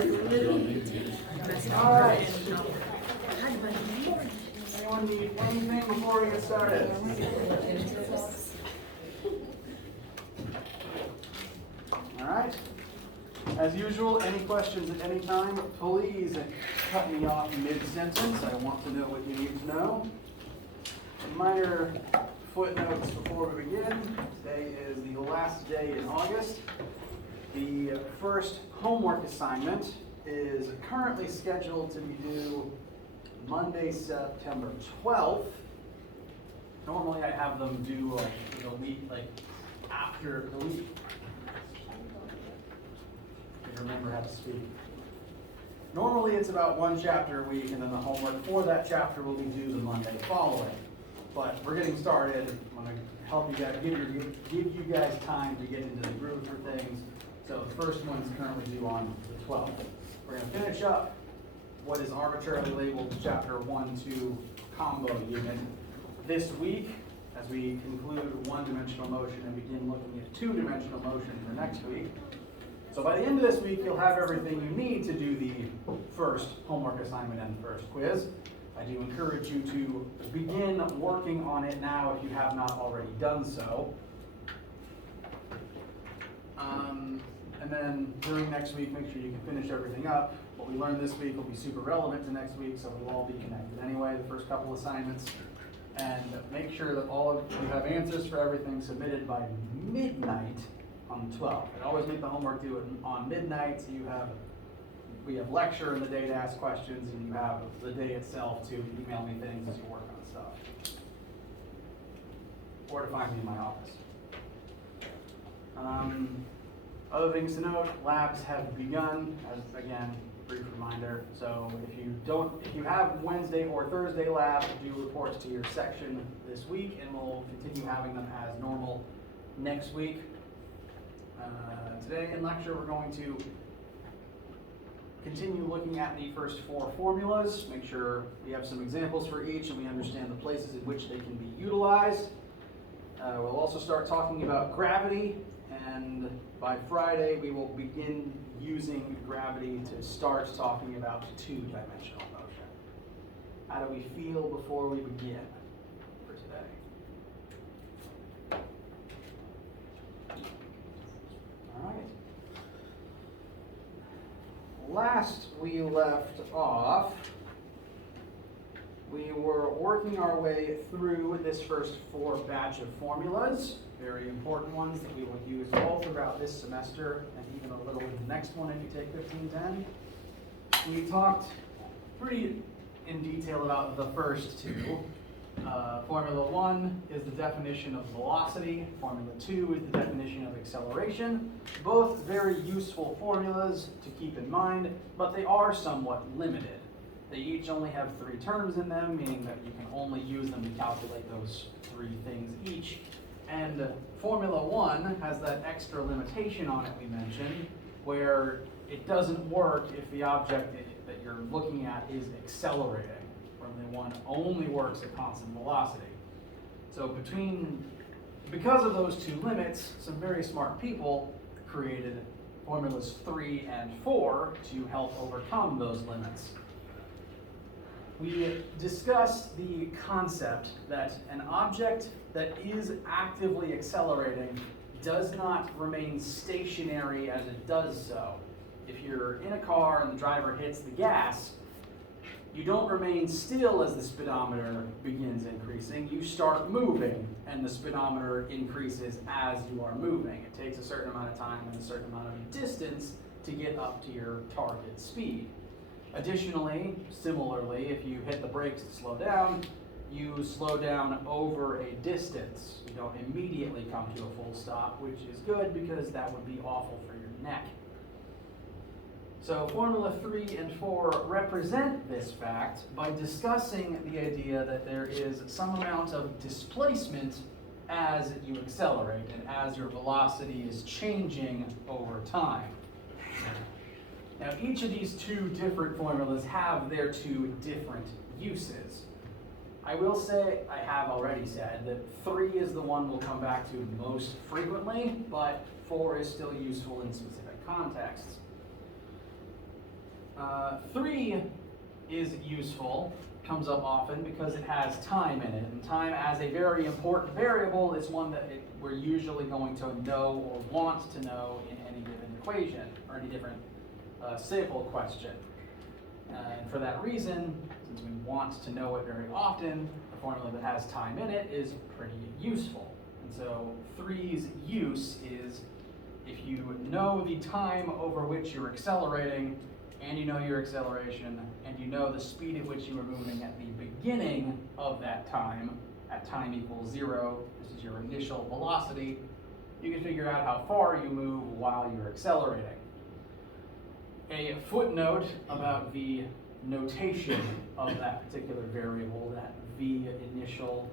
All right. Anyone need anything before we get started? All right. As usual, any questions at any time, please cut me off mid-sentence. I want to know what you need to know. Minor footnotes before we begin. Today is the last day in August. The first homework assignment is currently scheduled to be due Monday, September 12th. Normally I have them due the week, after the week. Remember how to speak. Normally it's about one chapter a week, and then the homework for that chapter will be due the Monday following. But we're getting started. I'm going to help you guys, give you guys time to get into the groove for things. So the first one's currently due on the 12th. We're going to finish up what is arbitrarily labeled Chapter 1-2 Combo Unit this week, as we conclude one-dimensional motion and begin looking at two-dimensional motion for next week. So by the end of this week, you'll have everything you need to do the first homework assignment and the first quiz. I do encourage you to begin working on it now if you have not already done so. And then during next week, make sure you can finish everything up. What we learned this week will be super relevant to next week, so we'll all be connected anyway, the first couple assignments. And make sure that all of you have answers for everything submitted by midnight on the 12th. I always make the homework due on midnight, so we have lecture in the day to ask questions, and you have the day itself to email me things as you work on stuff. Or to find me in my office. Other things to note, labs have begun, as again, brief reminder. So if you have Wednesday or Thursday labs, do reports to your section this week, and we'll continue having them as normal next week. Today in lecture, we're going to continue looking at the first four formulas, make sure we have some examples for each and we understand the places in which they can be utilized. We'll also start talking about gravity, and by Friday we will begin using gravity to start talking about two-dimensional motion. How do we feel before we begin for today? All right. Last we left off, we were working our way through this first four batch of formulas, very important ones that we will use all throughout this semester and even a little in the next one if you take 1510. We talked pretty in detail about the first two. Formula 1 is the definition of velocity. Formula 2 is the definition of acceleration. Both very useful formulas to keep in mind, but they are somewhat limited. They each only have three terms in them, meaning that you can only use them to calculate those three things each. And Formula 1 has that extra limitation on it we mentioned, where it doesn't work if the object that you're looking at is accelerating. Formula 1 only works at constant velocity. So because of those two limits, some very smart people created formulas 3 and 4 to help overcome those limits. We discussed the concept that an object that is actively accelerating does not remain stationary as it does so. If you're in a car and the driver hits the gas, you don't remain still as the speedometer begins increasing. You start moving, and the speedometer increases as you are moving. It takes a certain amount of time and a certain amount of distance to get up to your target speed. Additionally, similarly, if you hit the brakes to slow down, you slow down over a distance. You don't immediately come to a full stop, which is good because that would be awful for your neck. So Formula 3 and 4 represent this fact by discussing the idea that there is some amount of displacement as you accelerate and as your velocity is changing over time. Now, each of these two different formulas have their two different uses. I will say, I have already said, that 3 is the one we'll come back to most frequently, but 4 is still useful in specific contexts. 3 is useful, comes up often because it has time in it, and time as a very important variable is one that we're usually going to know or want to know in any given equation or any different sample question. And for that reason, since we want to know it very often, a formula that has time in it is pretty useful. And so 3's use is if you know the time over which you're accelerating, and you know your acceleration, and you know the speed at which you are moving at the beginning of that time, at time equals 0, this is your initial velocity, you can figure out how far you move while you're accelerating. A footnote about the notation of that particular variable, that v initial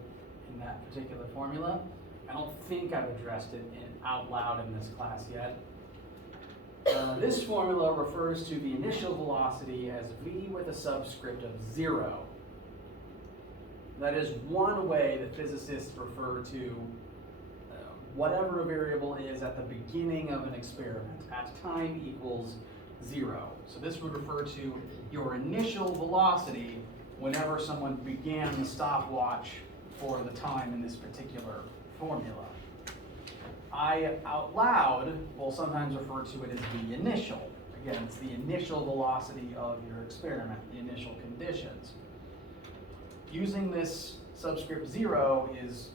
in that particular formula. I don't think I've addressed it out loud in this class yet. This formula refers to the initial velocity as v with a subscript of 0. That is one way that physicists refer to whatever a variable is at the beginning of an experiment, at time equals 0. So this would refer to your initial velocity whenever someone began the stopwatch for the time in this particular formula. I, out loud, will sometimes refer to it as the initial. Again, it's the initial velocity of your experiment, the initial conditions. Using this subscript 0 is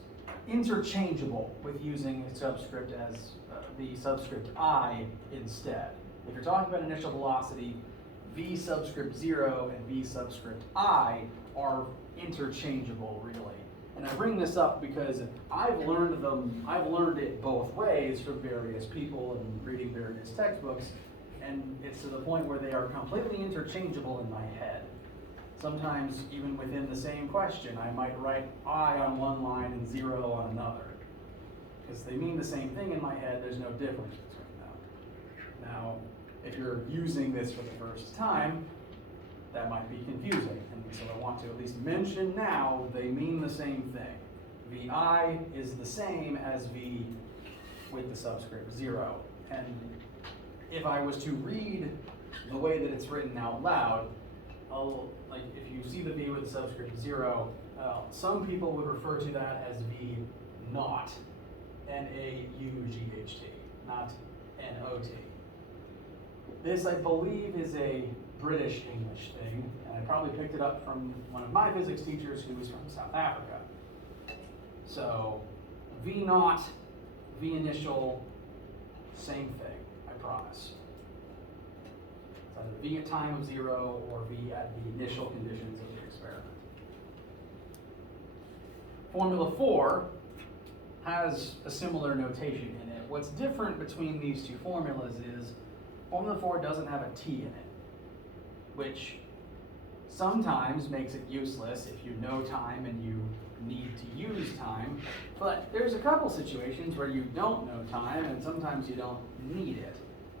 interchangeable with using a subscript as the subscript I instead. If you're talking about initial velocity, v subscript 0 and v subscript I are interchangeable, really. And I bring this up because I've learned it both ways from various people and reading various textbooks, and it's to the point where they are completely interchangeable in my head. Sometimes, even within the same question, I might write I on one line and 0 on another. Because they mean the same thing in my head, there's no difference between them. Now, if you're using this for the first time, that might be confusing. And so I want to at least mention now, they mean the same thing. Vi is the same as v with the subscript 0. And if I was to read the way that it's written out loud, like if you see the v with the subscript 0, some people would refer to that as v naught, N-A-U-G-H-T, not N-O-T. This, I believe, is a British English thing, and I probably picked it up from one of my physics teachers who was from South Africa. So, V naught, V initial, same thing, I promise. It's either V at time of 0 or V at the initial conditions of the experiment. Formula 4 has a similar notation in it. What's different between these two formulas is Formula 4 doesn't have a T in it, which sometimes makes it useless if you know time and you need to use time, but there's a couple situations where you don't know time and sometimes you don't need it.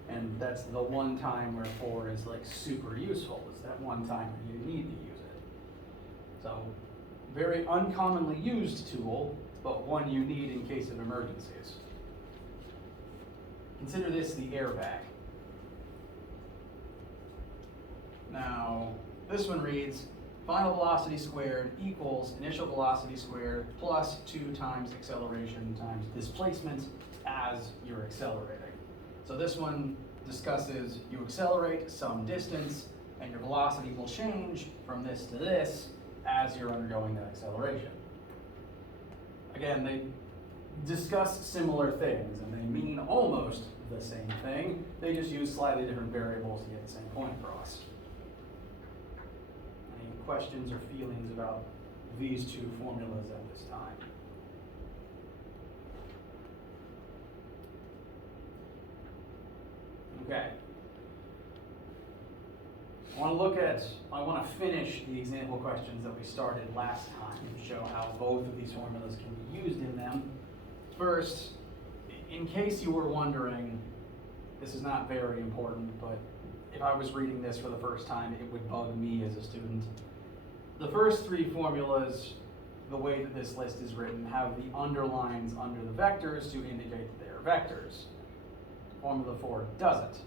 And that's the one time where 4 is like super useful, is that one time when you need to use it. So, very uncommonly used tool, but one you need in case of emergencies. Consider this the airbag. Now, this one reads, final velocity squared equals initial velocity squared plus 2 times acceleration times displacement as you're accelerating. So this one discusses you accelerate some distance and your velocity will change from this to this as you're undergoing that acceleration. Again, they discuss similar things and they mean almost the same thing. They just use slightly different variables to get the same point across. Any questions or feelings about these two formulas at this time? Okay. I want to finish the example questions that we started last time and show how both of these formulas can be used in them. First, in case you were wondering, this is not very important, but if I was reading this for the first time, it would bug me as a student. The first 3 formulas, the way that this list is written, have the underlines under the vectors to indicate that they are vectors. Formula 4 doesn't.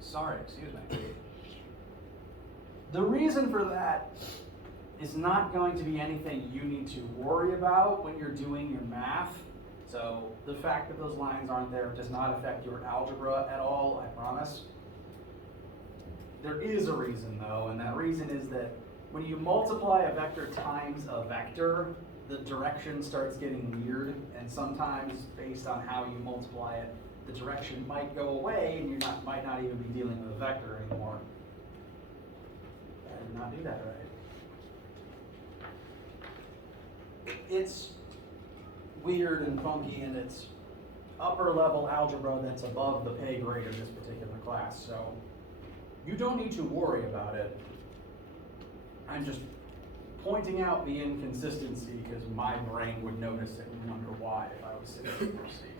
Sorry, excuse me. The reason for that is not going to be anything you need to worry about when you're doing your math. So the fact that those lines aren't there does not affect your algebra at all, I promise. There is a reason though, and that reason is that when you multiply a vector times a vector, the direction starts getting weird, and sometimes based on how you multiply it, the direction might go away and you might not even be dealing with a vector anymore. I did not do that right. It's weird and funky, and it's upper level algebra that's above the pay grade of this particular class, so you don't need to worry about it. I'm just pointing out the inconsistency because my brain would notice it and wonder why if I was sitting in your seat.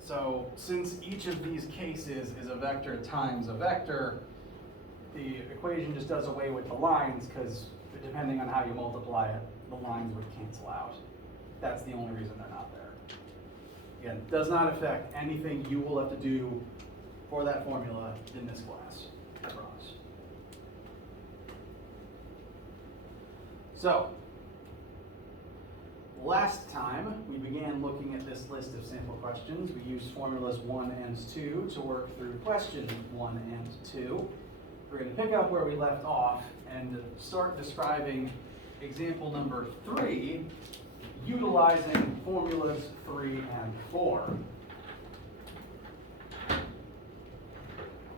So since each of these cases is a vector times a vector, the equation just does away with the lines because depending on how you multiply it, the lines would cancel out. That's the only reason they're not there. Again, does not affect anything you will have to do for that formula in this class, I promise. So, last time we began looking at this list of sample questions. We used formulas 1 and 2 to work through question 1 and 2. We're going to pick up where we left off and start describing example number 3, utilizing formulas 3 and 4.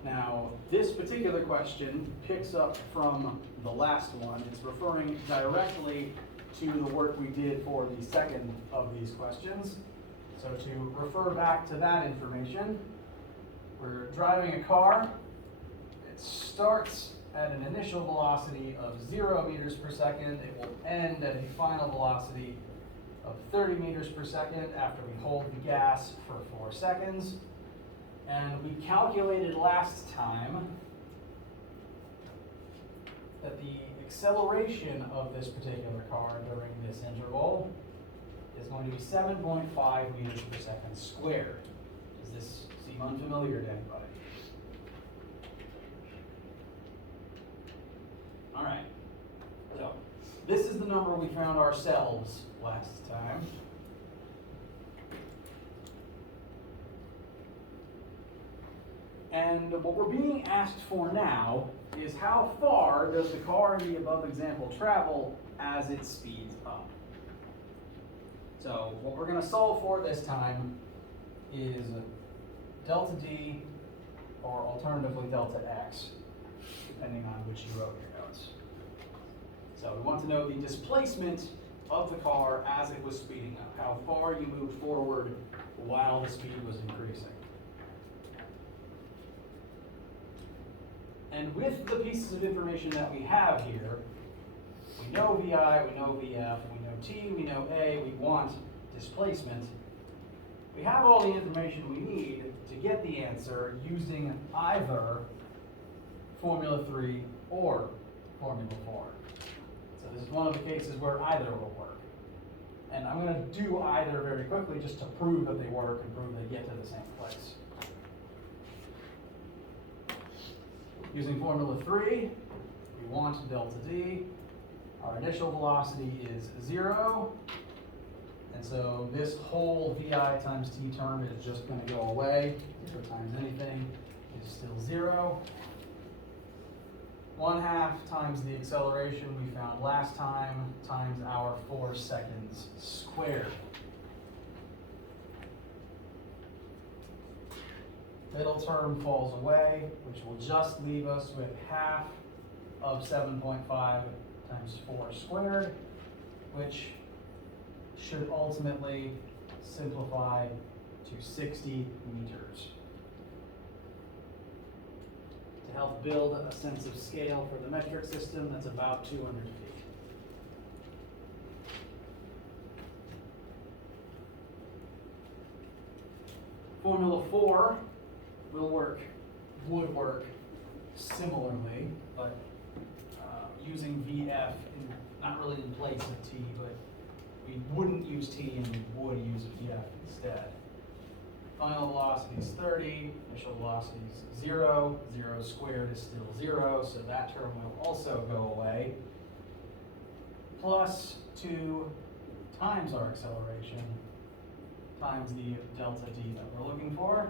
Now, this particular question picks up from the last one. It's referring directly to the work we did for the second of these questions. So to refer back to that information, we're driving a car. It starts at an initial velocity of 0 meters per second. It will end at a final velocity of 30 meters per second after we hold the gas for 4 seconds. And we calculated last time that the acceleration of this particular car during this interval is going to be 7.5 meters per second squared. Does this seem unfamiliar to anybody? All right, so this is the number we found ourselves last time. And what we're being asked for now is how far does the car in the above example travel as it speeds up? So what we're going to solve for this time is delta D, or alternatively delta X, depending on which you wrote your notes. So we want to know the displacement of the car as it was speeding up, how far you moved forward while the speed was increasing. And with the pieces of information that we have here, we know VI, we know VF, we know T, we know A, we want displacement. We have all the information we need to get the answer using either Formula 3 or Formula 4. So this is one of the cases where either will work. And I'm going to do either very quickly just to prove that they work and prove they get to the same place. Using Formula 3, we want delta D. Our initial velocity is 0. And so this whole VI times T term is just going to go away. 0 times anything is still 0. 1/2 times the acceleration we found last time times our 4 seconds squared. Middle term falls away, which will just leave us with half of 7.5 times 4 squared, which should ultimately simplify to 60 meters. To help build a sense of scale for the metric system, that's about 200 feet. Formula 4 would work similarly, but using VF, not really in place of T, but we wouldn't use T and we would use VF instead. Final velocity is 30, initial velocity is 0. 0 squared is still 0, so that term will also go away. Plus 2 times our acceleration times the delta t that we're looking for.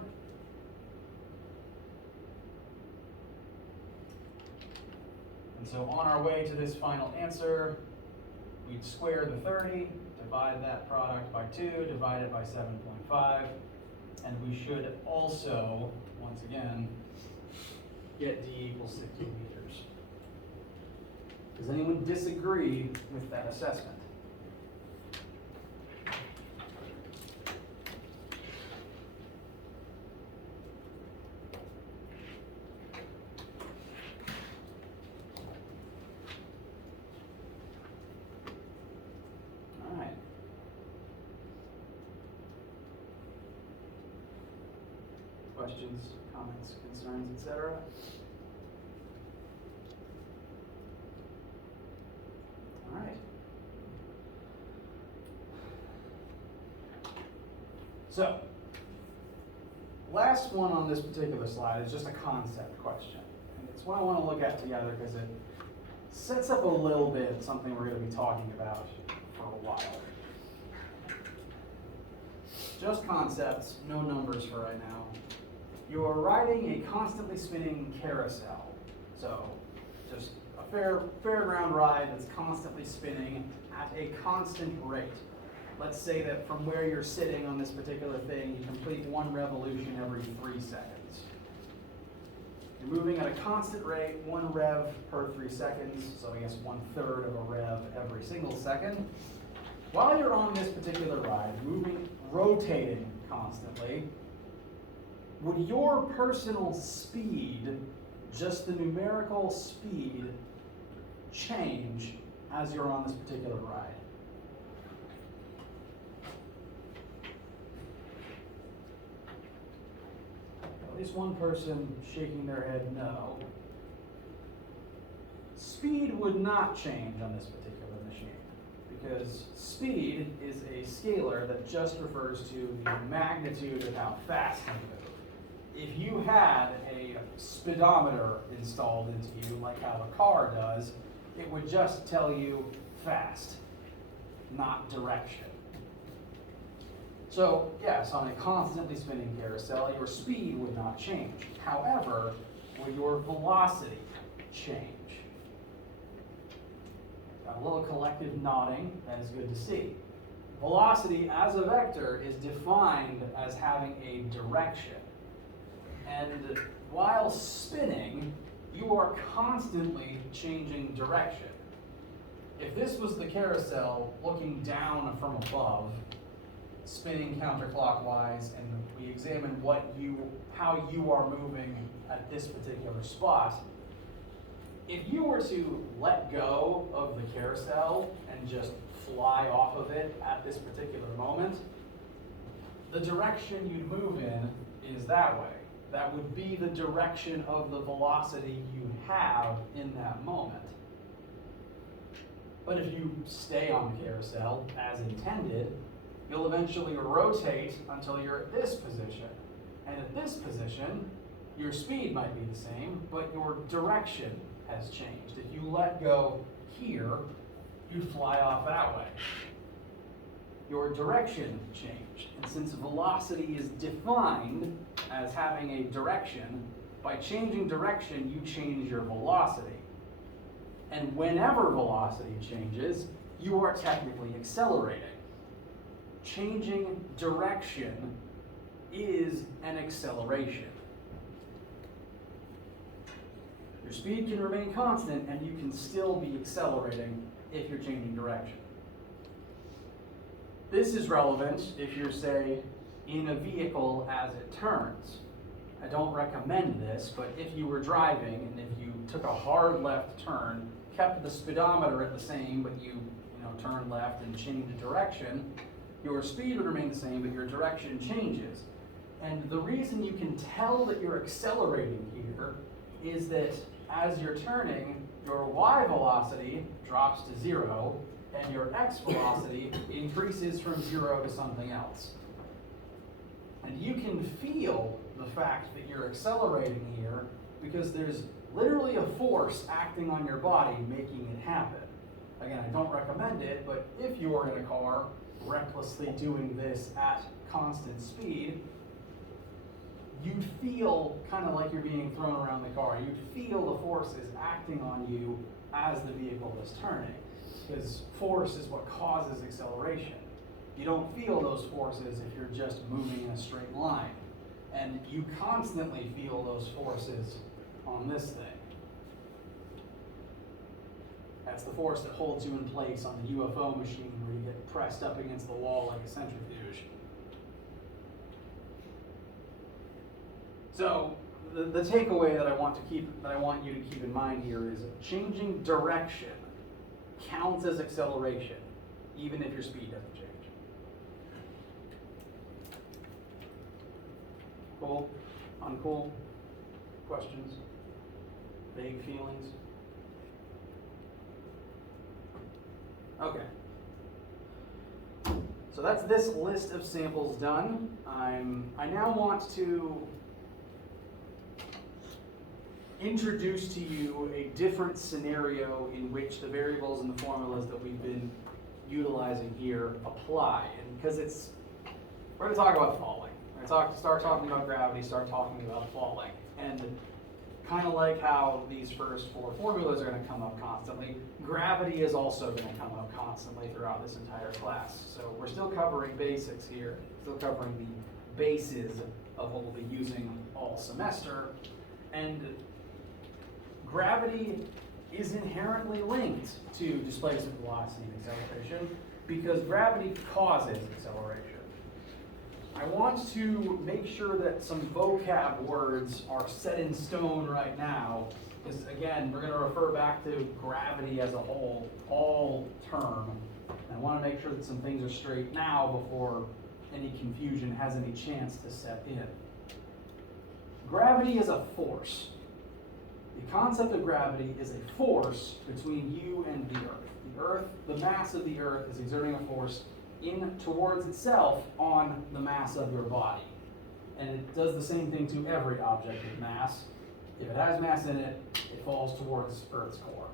And so on our way to this final answer, we'd square the 30, divide that product by 2, divide it by 7.5, and we should also, once again, get d equals 60 meters. Does anyone disagree with that assessment? All right. Questions, comments, concerns, etc.? All right. So, last one on this particular slide is just a concept question. And it's one I want to look at together because it sets up a little bit something we're going to be talking about for a while. Just concepts, no numbers for right now. You are riding a constantly spinning carousel. So, just a fairground ride that's constantly spinning at a constant rate. Let's say that from where you're sitting on this particular thing, you complete 1 revolution every 3 seconds. You're moving at a constant rate, 1 rev per 3 seconds, so I guess 1/3 of a rev every single second. While you're on this particular ride, rotating constantly, would your personal speed, just the numerical speed, change as you're on this particular ride? At least one person shaking their head no. Speed would not change on this particular machine, because speed is a scalar that just refers to the magnitude of how fast you move. If you had a speedometer installed into you, like how a car does, it would just tell you fast, not direction. So, yes, on a constantly spinning carousel, your speed would not change. However, would your velocity change? Got a little collective nodding, that is good to see. Velocity as a vector is defined as having a direction. And while spinning, you are constantly changing direction. If this was the carousel looking down from above, spinning counterclockwise, and we examine how you are moving at this particular spot, if you were to let go of the carousel and just fly off of it at this particular moment, the direction you'd move in is that way. That would be the direction of the velocity you have in that moment. But if you stay on the carousel as intended, you'll eventually rotate until you're at this position. And at this position, your speed might be the same, but your direction has changed. If you let go here, you fly off that way. Your direction changed. And since velocity is defined as having a direction, by changing direction, you change your velocity. And whenever velocity changes, you are technically accelerating. Changing direction is an acceleration. Your speed can remain constant and you can still be accelerating if you're changing direction. This is relevant if you're, say, in a vehicle as it turns. I don't recommend this, but if you were driving and if you took a hard left turn, kept the speedometer at the same, but you turned left and changed direction, your speed would remain the same, but your direction changes. And the reason you can tell that you're accelerating here is that as you're turning, your y velocity drops to 0, and your x velocity increases from 0 to something else. And you can feel the fact that you're accelerating here because there's literally a force acting on your body making it happen. Again, I don't recommend it, but if you're in a car recklessly doing this at constant speed, you'd feel kind of like you're being thrown around the car. You'd feel the forces acting on you as the vehicle is turning, because force is what causes acceleration. You don't feel those forces if you're just moving in a straight line. And you constantly feel those forces on this thing. That's the force that holds you in place on the UFO machine where you get pressed up against the wall like a centrifuge. So the takeaway that I want you to keep in mind here is changing direction counts as acceleration, even if your speed doesn't change. Cool? Uncool? Questions? Vague feelings? Okay. So that's this list of samples done. I now want to introduce to you a different scenario in which the variables and the formulas that we've been utilizing here apply. And because we're going to talk about falling. We're going to start talking about gravity, start talking about falling. And kind of like how these first four formulas are going to come up constantly, gravity is also going to come up constantly throughout this entire class. So we're still covering basics here, still covering the bases of what we'll be using all semester. And gravity is inherently linked to displacement, velocity, and acceleration because gravity causes acceleration. I want to make sure that some vocab words are set in stone right now, because again, we're going to refer back to gravity as a whole, all term. And I want to make sure that some things are straight now before any confusion has any chance to set in. Gravity is a force. The concept of gravity is a force between you and the Earth. The mass of the Earth is exerting a force towards itself on the mass of your body. And it does the same thing to every object with mass. If it has mass in it, it falls towards Earth's core.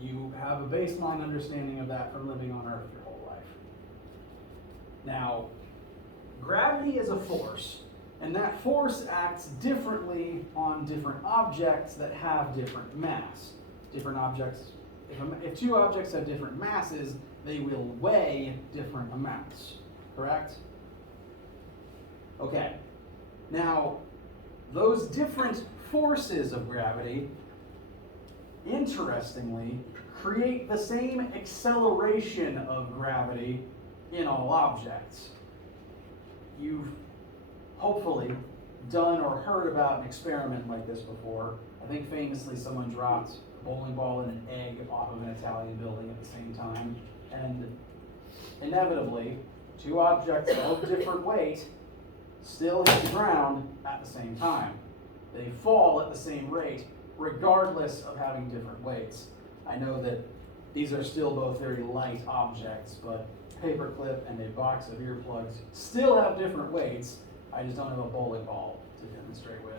You have a baseline understanding of that from living on Earth your whole life. Now, gravity is a force, and that force acts differently on different objects that have different mass. Different objects, if two objects have different masses, they will weigh different amounts, correct? Okay, now those different forces of gravity, interestingly, create the same acceleration of gravity in all objects. You've hopefully done or heard about an experiment like this before. I think famously someone dropped a bowling ball and an egg off of an Italian building at the same time. And inevitably, two objects of different weight still hit the ground at the same time. They fall at the same rate, regardless of having different weights. I know that these are still both very light objects, but a paperclip and a box of earplugs still have different weights. I just don't have a bowling ball to demonstrate with.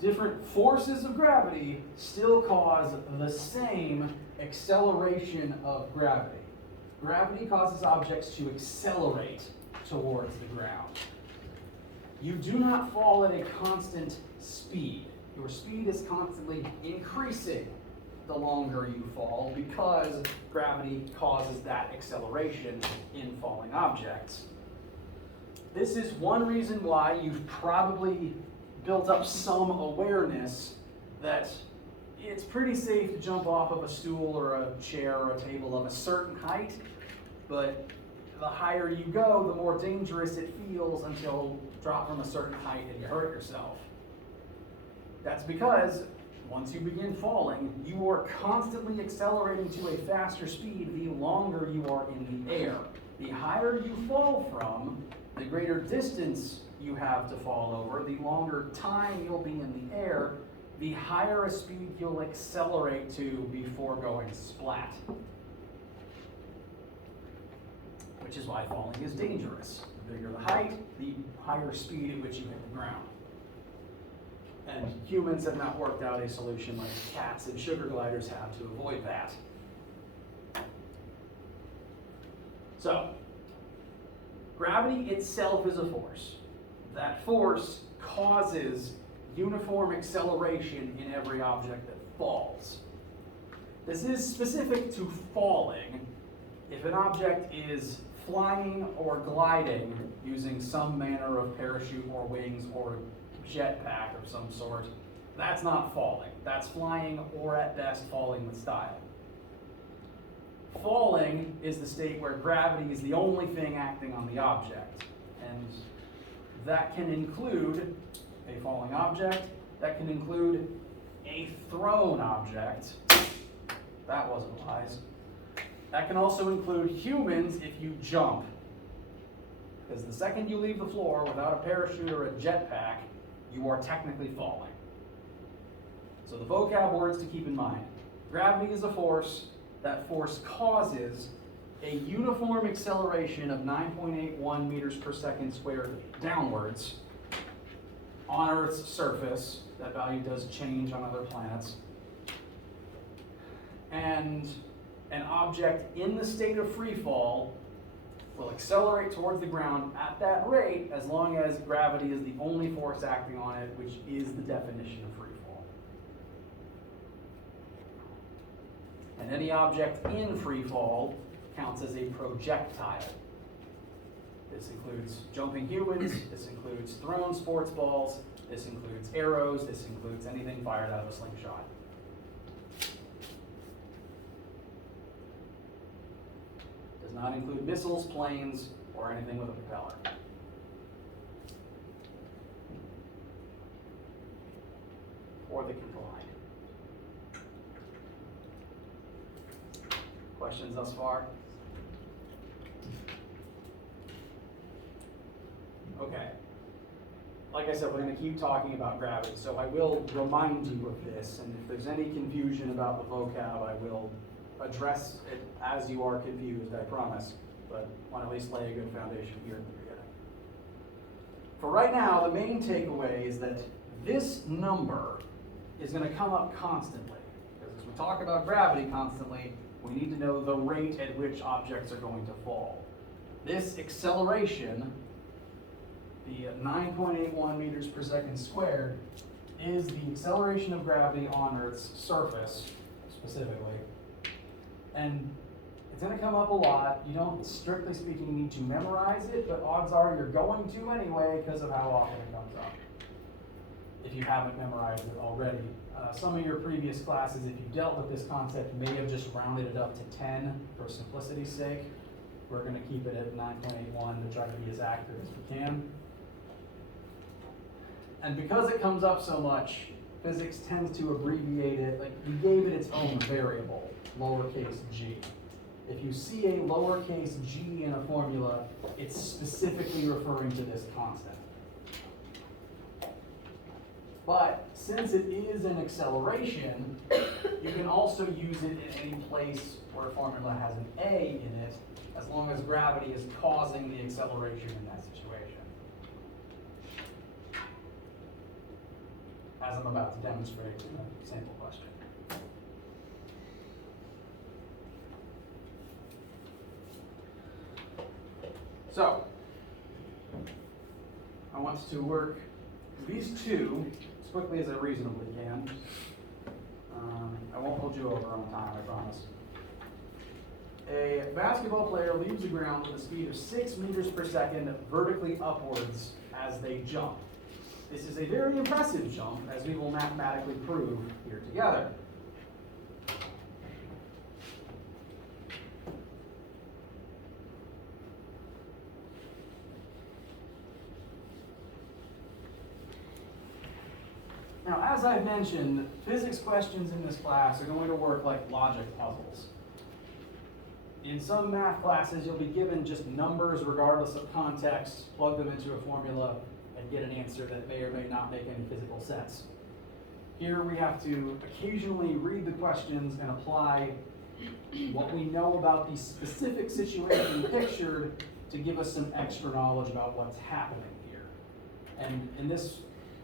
Different forces of gravity still cause the same acceleration of gravity. Gravity causes objects to accelerate towards the ground. You do not fall at a constant speed. Your speed is constantly increasing the longer you fall because gravity causes that acceleration in falling objects. This is one reason why you've probably built up some awareness that it's pretty safe to jump off of a stool or a chair or a table of a certain height, but the higher you go, the more dangerous it feels until you drop from a certain height and you hurt yourself. That's because once you begin falling, you are constantly accelerating to a faster speed the longer you are in the air. The higher you fall from, the greater distance you have to fall over, the longer time you'll be in the air, the higher a speed you'll accelerate to before going splat. Which which is why falling is dangerous. The bigger the height, the higher speed at which you hit the ground. And humans have not worked out a solution like cats and sugar gliders have to avoid that. So, gravity itself is a force. That force causes uniform acceleration in every object that falls. This is specific to falling. If an object is flying or gliding using some manner of parachute or wings or jetpack of some sort, that's not falling. That's flying or at best falling with style. Falling is the state where gravity is the only thing acting on the object. And that can include a falling object, that can include a thrown object. That wasn't wise. That can also include humans if you jump. Because the second you leave the floor without a parachute or a jetpack, you are technically falling. So the vocab words to keep in mind. Gravity is a force. That force causes a uniform acceleration of 9.81 meters per second squared downwards on Earth's surface. That value does change on other planets. And an object in the state of free fall will accelerate towards the ground at that rate as long as gravity is the only force acting on it, which is the definition of free fall. And any object in free fall counts as a projectile. This includes jumping humans, this includes thrown sports balls, this includes arrows, this includes anything fired out of a slingshot. Does not include missiles, planes, or anything with a propeller. Or that can glide. Questions thus far? Okay. Like I said, we're going to keep talking about gravity, so I will remind you of this, and if there's any confusion about the vocab, I will address it as you are confused, I promise, but I want to at least lay a good foundation here at the beginning. For right now, the main takeaway is that this number is going to come up constantly, because as we talk about gravity constantly, we need to know the rate at which objects are going to fall. This acceleration, the 9.81 meters per second squared, is the acceleration of gravity on Earth's surface, specifically. And it's going to come up a lot. You don't, strictly speaking, need to memorize it, but odds are you're going to anyway because of how often it comes up, if you haven't memorized it already. Some of your previous classes, if you dealt with this concept, may have just rounded it up to 10 for simplicity's sake. We're going to keep it at 9.81 to try to be as accurate as we can. And because it comes up so much, physics tends to abbreviate it, like we gave it its own variable, lowercase g. If you see a lowercase g in a formula, it's specifically referring to this constant. But since it is an acceleration, you can also use it in any place where a formula has an a in it, as long as gravity is causing the acceleration in that situation. As I'm about to demonstrate in a sample question. So, I want to work these two as quickly as I reasonably can. I won't hold you over on time, I promise. A basketball player leaves the ground with a speed of 6 meters per second vertically upwards as they jump. This is a very impressive jump, as we will mathematically prove here together. Now, as I've mentioned, physics questions in this class are going to work like logic puzzles. In some math classes, you'll be given just numbers regardless of context, plug them into a formula, and get an answer that may or may not make any physical sense. Here we have to occasionally read the questions and apply what we know about the specific situation pictured to give us some extra knowledge about what's happening here. And in this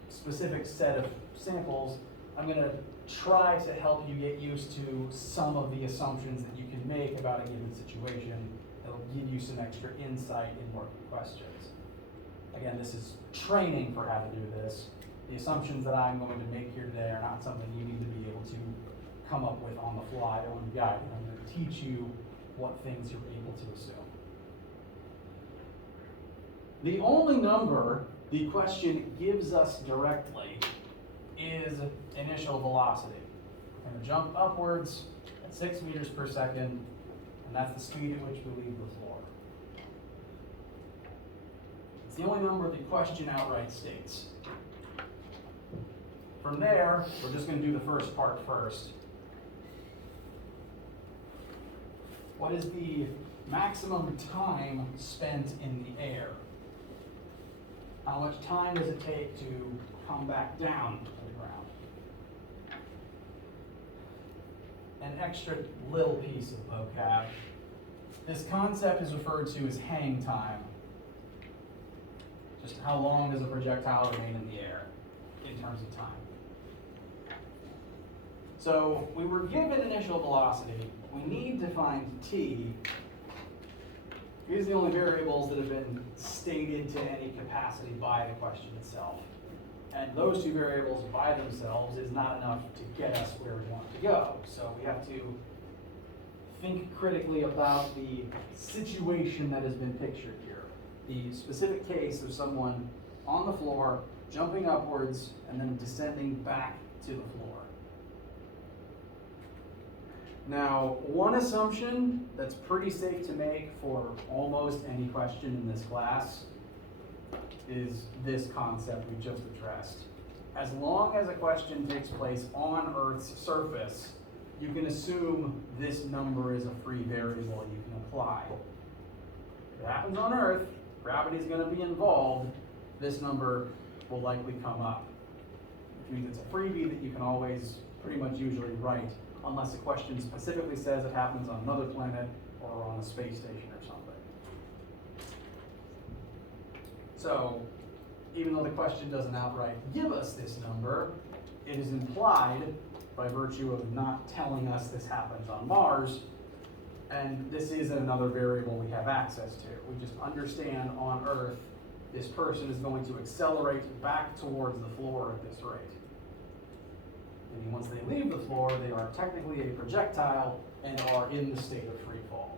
specific set of samples, I'm going to try to help you get used to some of the assumptions that you can make about a given situation that will give you some extra insight in working questions. Again, this is training for how to do this. The assumptions that I'm going to make here today are not something you need to be able to come up with on the fly or on guide. I'm going to teach you what things you're able to assume. The only number the question gives us directly is initial velocity. We're going to jump upwards at 6 meters per second, and that's the speed at which we leave the floor. It's the only number the question outright states. From there, we're just going to do the first part first. What is the maximum time spent in the air? How much time does it take to come back down to the ground? An extra little piece of vocab. This concept is referred to as hang time. Just how long does a projectile remain in the air in terms of time? So we were given initial velocity. We need to find t. These are the only variables that have been stated to any capacity by the question itself. And those two variables by themselves is not enough to get us where we want to go. So we have to think critically about the situation that has been pictured here. The specific case of someone on the floor, jumping upwards, and then descending back to the floor. Now, one assumption that's pretty safe to make for almost any question in this class is this concept we just addressed. As long as a question takes place on Earth's surface, you can assume this number is a free variable you can apply. If it happens on Earth, gravity is going to be involved, this number will likely come up. Which means it's a freebie that you can always pretty much usually write, unless the question specifically says it happens on another planet or on a space station or something. So, even though the question doesn't outright give us this number, it is implied by virtue of not telling us this happens on Mars, and this is another variable we have access to. We just understand on Earth, this person is going to accelerate back towards the floor at this rate. And once they leave the floor, they are technically a projectile and are in the state of free fall.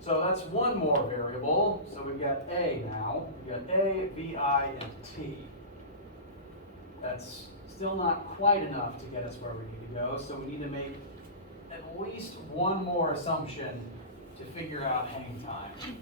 So that's one more variable. So we've got A now. We've got A, VI, and T. That's still not quite enough to get us where we need to go, so we need to make at least one more assumption to figure out hang time.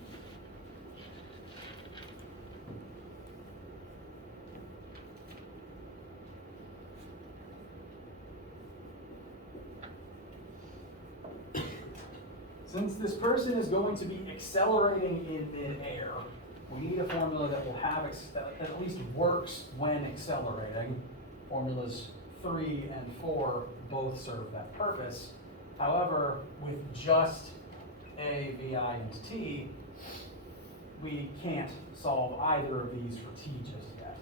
Since this person is going to be accelerating in midair, we need a formula that will have that at least works when accelerating. Formulas 3 and 4 both serve that purpose. However, with just A, VI, and T, we can't solve either of these for T just yet.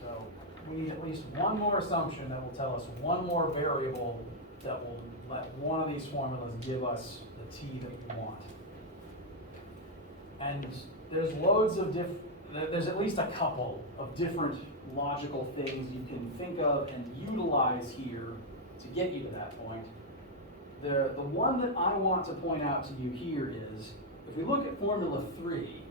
So we need at least one more assumption that will tell us one more variable that will let one of these formulas give us the T that we want. And there's there's at least a couple of different logical things you can think of and utilize here to get you to that point. The one that I want to point out to you here is, if we look at formula 3,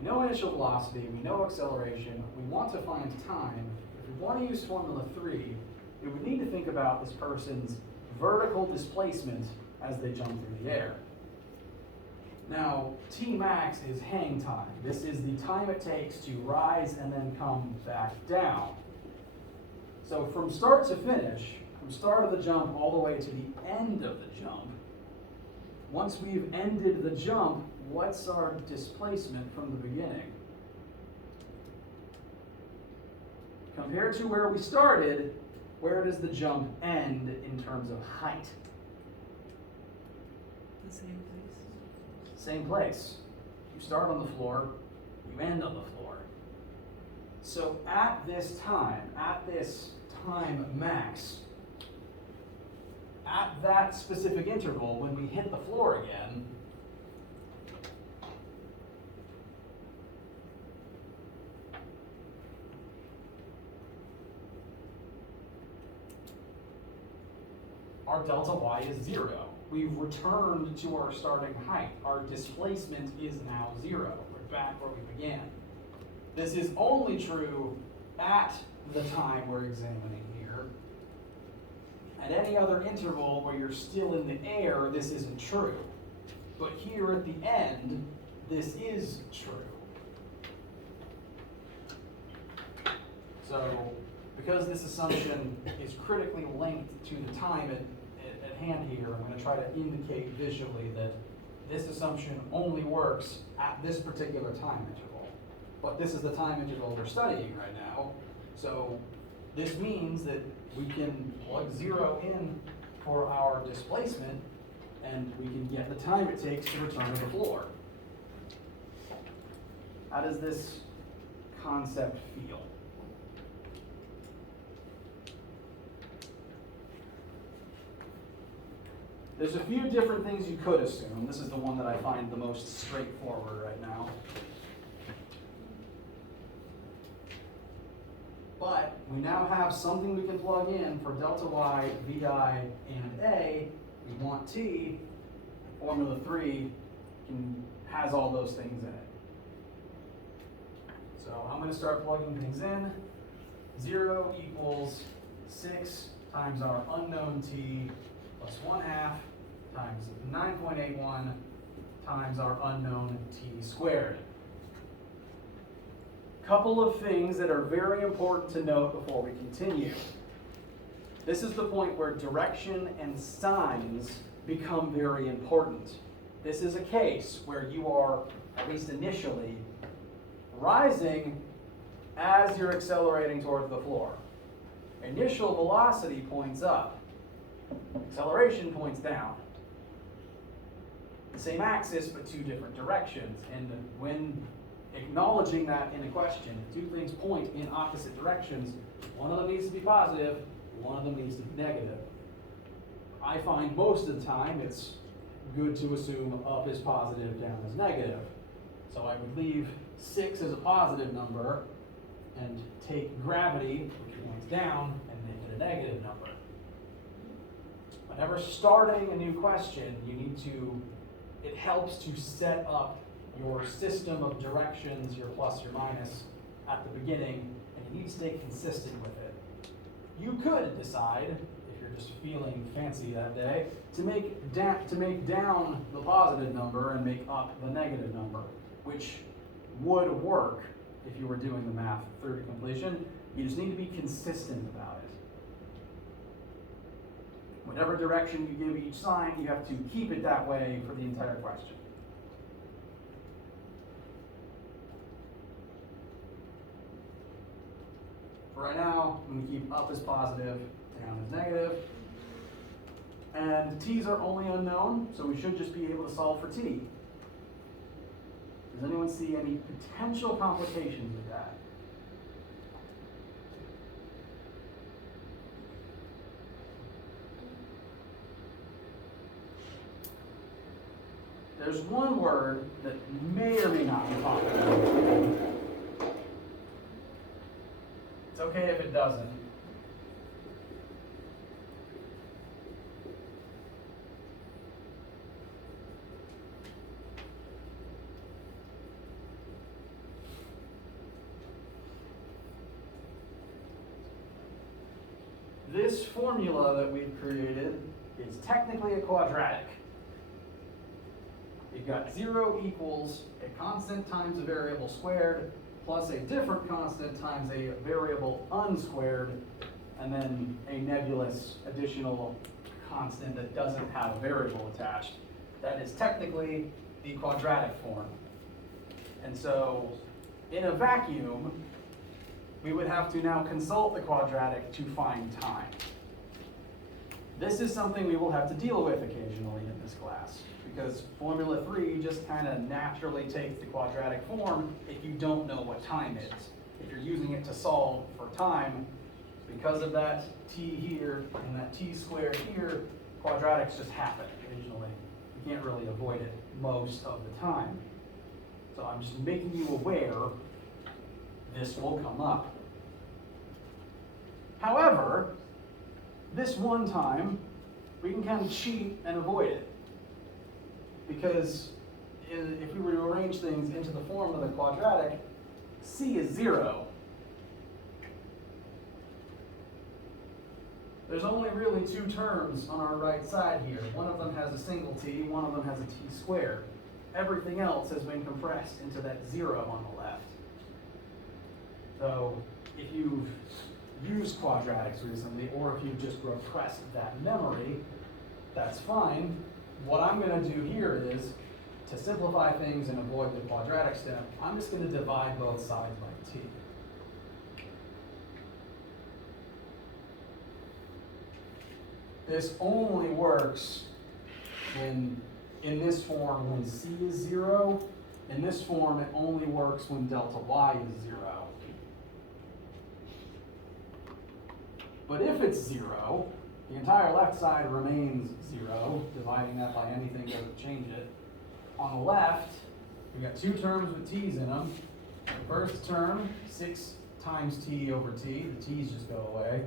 we know initial velocity, we know acceleration, we want to find time. If we want to use formula 3, we would need to think about this person's vertical displacement as they jump through the air. Now, T max is hang time. This is the time it takes to rise and then come back down. So from start to finish, from start of the jump all the way to the end of the jump, once we've ended the jump, what's our displacement from the beginning? Compared to where we started, where does the jump end in terms of height? The same place. Same place. You start on the floor, you end on the floor. So at this time max, at that specific interval, when we hit the floor again, our delta y is 0. We've returned to our starting height. Our displacement is now 0. We're back where we began. This is only true at the time we're examining here. At any other interval where you're still in the air, this isn't true. But here at the end, this is true. So, because this assumption is critically linked to the time at hand here, I'm going to try to indicate visually that this assumption only works at this particular time interval. But this is the time interval we're studying right now. So this means that we can plug 0 in for our displacement, and we can get the time it takes to return to the floor. How does this concept feel? There's a few different things you could assume. This is the one that I find the most straightforward right now. But we now have something we can plug in for delta y, vi, and a. We want t. Formula 3 has all those things in it. So I'm going to start plugging things in. 0 equals 6 times our unknown t plus 1/2 times 9.81 times our unknown t squared. Couple of things that are very important to note before we continue. This is the point where direction and signs become very important. This is a case where you are, at least initially, rising as you're accelerating towards the floor. Initial velocity points up. Acceleration points down. The same axis, but 2 different directions. And when acknowledging that in a question, 2 things point in opposite directions. One of them needs to be positive, one of them needs to be negative. I find most of the time it's good to assume up is positive, down is negative. So I would leave 6 as a positive number and take gravity, which points down, and make it a negative number. Whenever starting a new question, it helps to set up your system of directions, your plus, your minus, at the beginning, and you need to stay consistent with it. You could decide, if you're just feeling fancy that day, to make down the positive number and make up the negative number, which would work if you were doing the math through to completion. You just need to be consistent about it. Whatever direction you give each sign, you have to keep it that way for the entire question. For right now, I'm going to keep up as positive, down as negative. And t's are only unknown, so we should just be able to solve for t. Does anyone see any potential complications with that? There's one word that may or may not be popular. It's okay if it doesn't. This formula that we've created is technically a quadratic. You've got 0 equals a constant times a variable squared plus a different constant times a variable unsquared, and then a nebulous additional constant that doesn't have a variable attached. That is technically the quadratic form. And so in a vacuum, we would have to now consult the quadratic to find time. This is something we will have to deal with occasionally in this class, because Formula 3 just kind of naturally takes the quadratic form if you don't know what time is. If you're using it to solve for time, because of that t here and that t squared here, quadratics just happen occasionally. You can't really avoid it most of the time. So I'm just making you aware this will come up. However, this one time, we can kind of cheat and avoid it. Because if we were to arrange things into the form of the quadratic, c is 0. There's only really two terms on our right side here. One of them has a single t, one of them has a t squared. Everything else has been compressed into that 0 on the left. So if you've used quadratics recently, or if you've just repressed that memory, that's fine. What I'm going to do here is, to simplify things and avoid the quadratic step, I'm just going to divide both sides by t. This only works in this form when c is 0. In this form, it only works when delta y is 0. But if it's 0, the entire left side remains 0. Dividing that by anything doesn't change it. On the left, we've got two terms with t's in them. The first term, 6 times t over t. The t's just go away.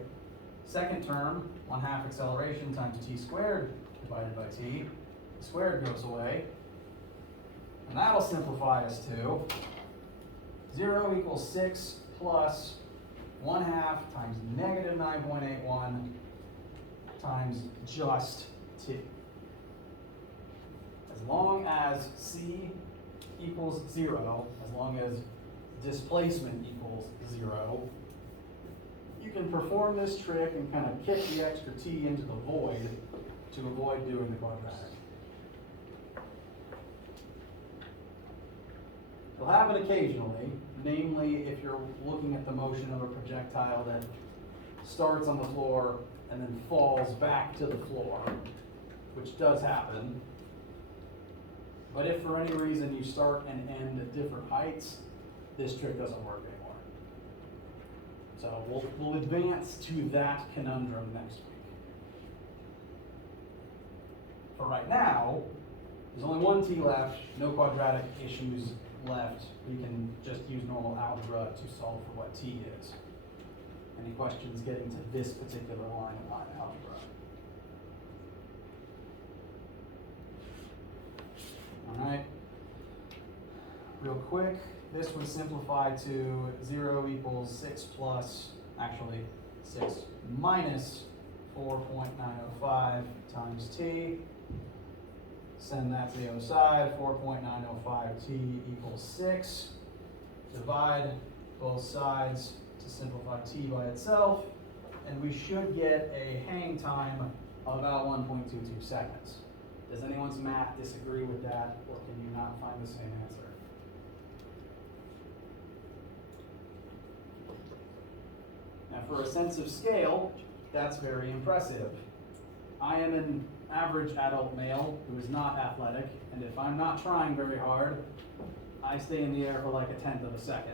Second term, 1/2 acceleration times t squared divided by t. The squared goes away. And that'll simplify us to 0 equals 6 plus 1/2 times negative 9.81 times just t. As long as c equals 0, as long as displacement equals 0, you can perform this trick and kind of kick the extra t into the void to avoid doing the quadratic. It'll happen occasionally, namely if you're looking at the motion of a projectile that starts on the floor and then falls back to the floor, which does happen. But if for any reason you start and end at different heights, this trick doesn't work anymore. So we'll advance to that conundrum next week. For right now, there's only one t left, no quadratic issues left. We can just use normal algebra to solve for what t is. Any questions getting to this particular line of algebra? All right. Real quick, this would simplify to 0 equals 6 plus, actually 6 minus 4.905 times t. Send that to the other side, 4.905 t equals 6. Divide both sides to simplify t by itself, and we should get a hang time of about 1.22 seconds. Does anyone's math disagree with that, or can you not find the same answer? Now for a sense of scale, that's very impressive. I am an average adult male who is not athletic, and if I'm not trying very hard, I stay in the air for like 1/10 of a second.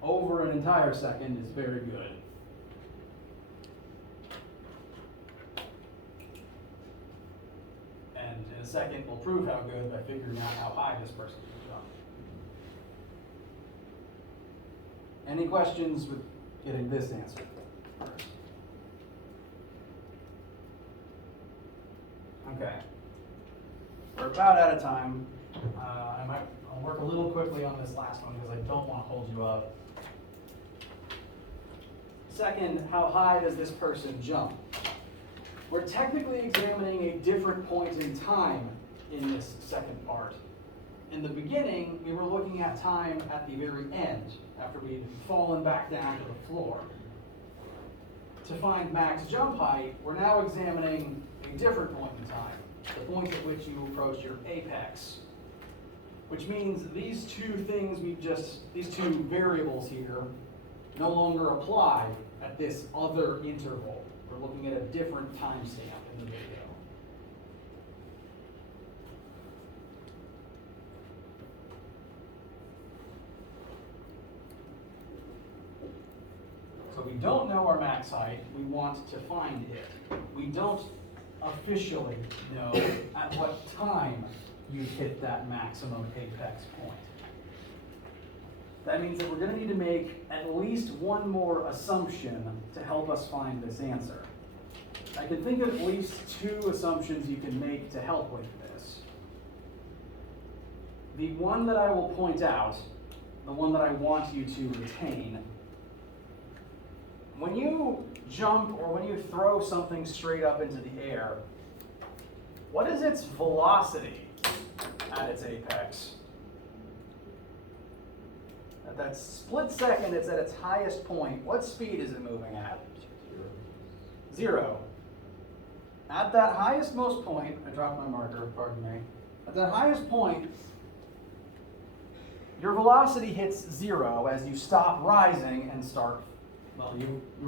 Over an entire second is very good. And in a second, we'll prove how good by figuring out how high this person can jump. Any questions with getting this answer first? Okay. We're about out of time. I'll work a little quickly on this last one because I don't want to hold you up. Second, how high does this person jump? We're technically examining a different point in time in this second part. In the beginning, we were looking at time at the very end, after we'd fallen back down to the floor. To find max jump height, we're now examining a different point in time, the point at which you approach your apex. Which means these two things these two variables here no longer apply at this other interval. We're looking at a different timestamp in the video. So we don't know our max height, we want to find it. We don't officially know at what time you hit that maximum apex point. That means that we're going to need to make at least one more assumption to help us find this answer. I can think of at least two assumptions you can make to help with this. The one that I will point out, the one that I want you to retain, when you jump or when you throw something straight up into the air, what is its velocity at its apex? At that split second it's at its highest point, what speed is it moving at? 0. At that highest most point, I dropped my marker, pardon me. At that highest point, your velocity hits 0 as you stop rising and start, well, you were